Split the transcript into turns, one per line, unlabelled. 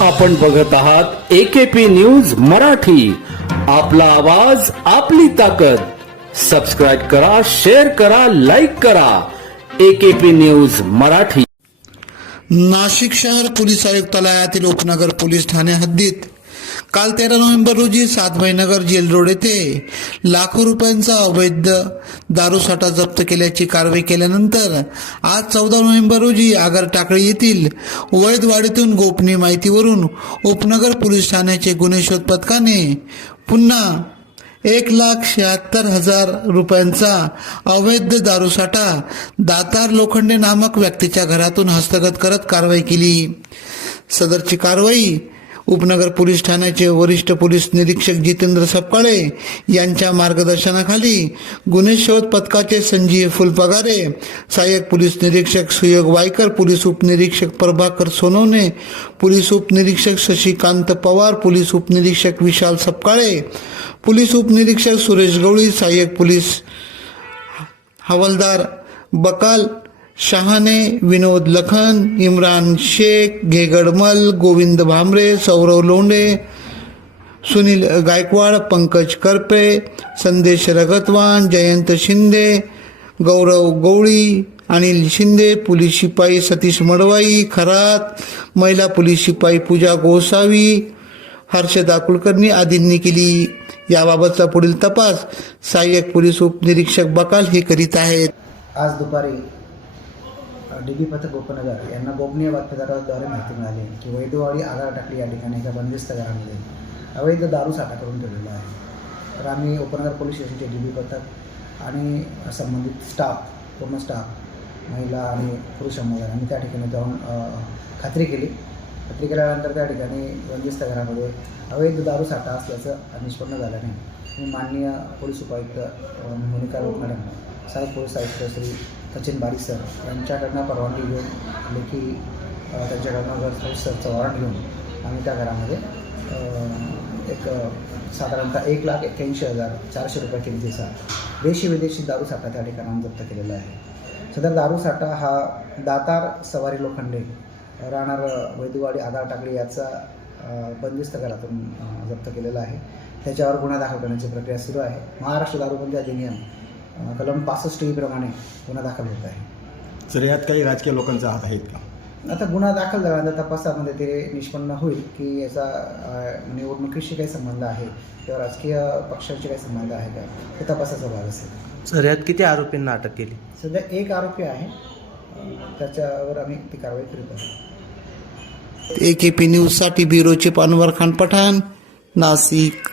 आपण बघत आहात एकेपी न्यूज मराठी. आपला आवाज आपली ताकद. सबस्क्राईब करा शेअर करा लाईक करा. AKP news Marathi.
नाशिक शहर पोलीस आयुक्तालयातील उपनगर पोलीस ठाणे हद्दीत काल तेरा नोव्हेंबर रोजी सातभाईनगर जेल रोड येथे लाखो रुपयांचा अवैध दारूसाठा जप्त केल्याची कारवाई केल्यानंतर आज चौदा नोव्हेंबर रोजी आगर टाकळी येथील वैधवाडीतून गोपनीय माहितीवरून उपनगर पोलीस ठाण्याचे गुन्हे शोध पथकाने पुन्हा एक लाख शहात्तर हजार रुपयांचा अवैध दारूसाठा दातार लोखंडे नामक व्यक्तीच्या घरातून हस्तगत करत कारवाई केली. सदरची कारवाई उपनगर पोलीस ठाण्याचे वरिष्ठ पोलीस निरीक्षक जितेंद्र सपकाळे यांच्या मार्गदर्शनाखाली गुन्हे शोध पथकाचे संजीव फुलपगारे सहाय्यक पोलीस निरीक्षक सुयोग वायकर पोलीस उपनिरीक्षक प्रभाकर सोनवणे पोलीस उपनिरीक्षक शशिकांत पवार पोलीस उपनिरीक्षक विशाल सपकाळे पोलीस उपनिरीक्षक सुरेश गवळी सहाय्यक पोलीस हवालदार बकाल शहाणे विनोद लखन इम्रान शेख घेगडमल गोविंद भांबरे सौरव लोंढे सुनील गायकवाड पंकज करपे संदेश रगतवान जयंत शिंदे गौरव गवळी अनिल शिंदे पोलीस शिपाई सतीश मडवाई खरात महिला पोलीस शिपाई पूजा गोसावी हर्षदा कुलकर्णी आदींनी केली. याबाबतचा पुढील तपास सहाय्यक पोलीस उपनिरीक्षक बकाल हे करीत आहेत.
आज दुपारी डी बी पथक उपनगर यांना गोपनीय बातमीदाराद्वारे माहिती मिळाली की वैधवाडी आगार टाकली या ठिकाणी एका बंदिस्त घरामध्ये. अवैध दारू साठा करून ठेवलेला आहे. तर आम्ही उपनगर पोलीस स्टेशनचे डी बी पथक आणि संबंधित स्टाफ पूर्ण स्टाफ महिला आणि पुरुष समुदाय आम्ही त्या ठिकाणी जाऊन खात्री केली. खात्री केल्यानंतर त्या ठिकाणी बंदिस्त घरामध्ये अवैध दारू साठा असल्याचं निष्पन्न झाल्याने मी माननीय पोलीस उपायुक्त मोनिका लोकमॅडम सहाय्यक पोलीस आयुक्त श्री सचिन बारीक सर यांच्याकडनं परवानगी घेऊन लेखी अ, त्यांच्याकडनं जर पोलीस सरचं वॉरंट घेऊन आम्ही त्या घरामध्ये एक साधारणतः एक लाख एक्क्याऐंशी हजार चारशे रुपये किमतीचा देशी विदेशी दारू साठा त्या ठिकाणी जप्त केलेला आहे. सदर दारू साठा हा दातार सवारी लोखंडे राहणार वैदुवाडी आधार टाकळी याचा बंदिस्त घरातून जप्त केलेला आहे. त्याच्यावर गुन्हा दाखल करण्याची प्रक्रिया सुरू आहे. महाराष्ट्र दारूबंदी अधिनियम कलम पासष्ट प्रमाणे गुन्हा दाखल होत आहे.
सर यात काही राजकीय लोकांचा हात आहेत का?
आता गुन्हा दाखल झाल्यानंतर तपासामध्ये ते निष्पन्न होईल की याचा अ, निवडणुकीशी काही संबंध आहे किंवा राजकीय पक्षांशी काही संबंध आहे का? हे तपासाचा भाग असेल.
सर यात किती आरोपींना अटक केली?
सध्या एक आरोपी आहे. त्याच्यावर आम्ही ती कारवाई करीत आहोत
ए के? पी न्यूजसाठी ब्युरोचे पानवर खान पठाण नाशिक.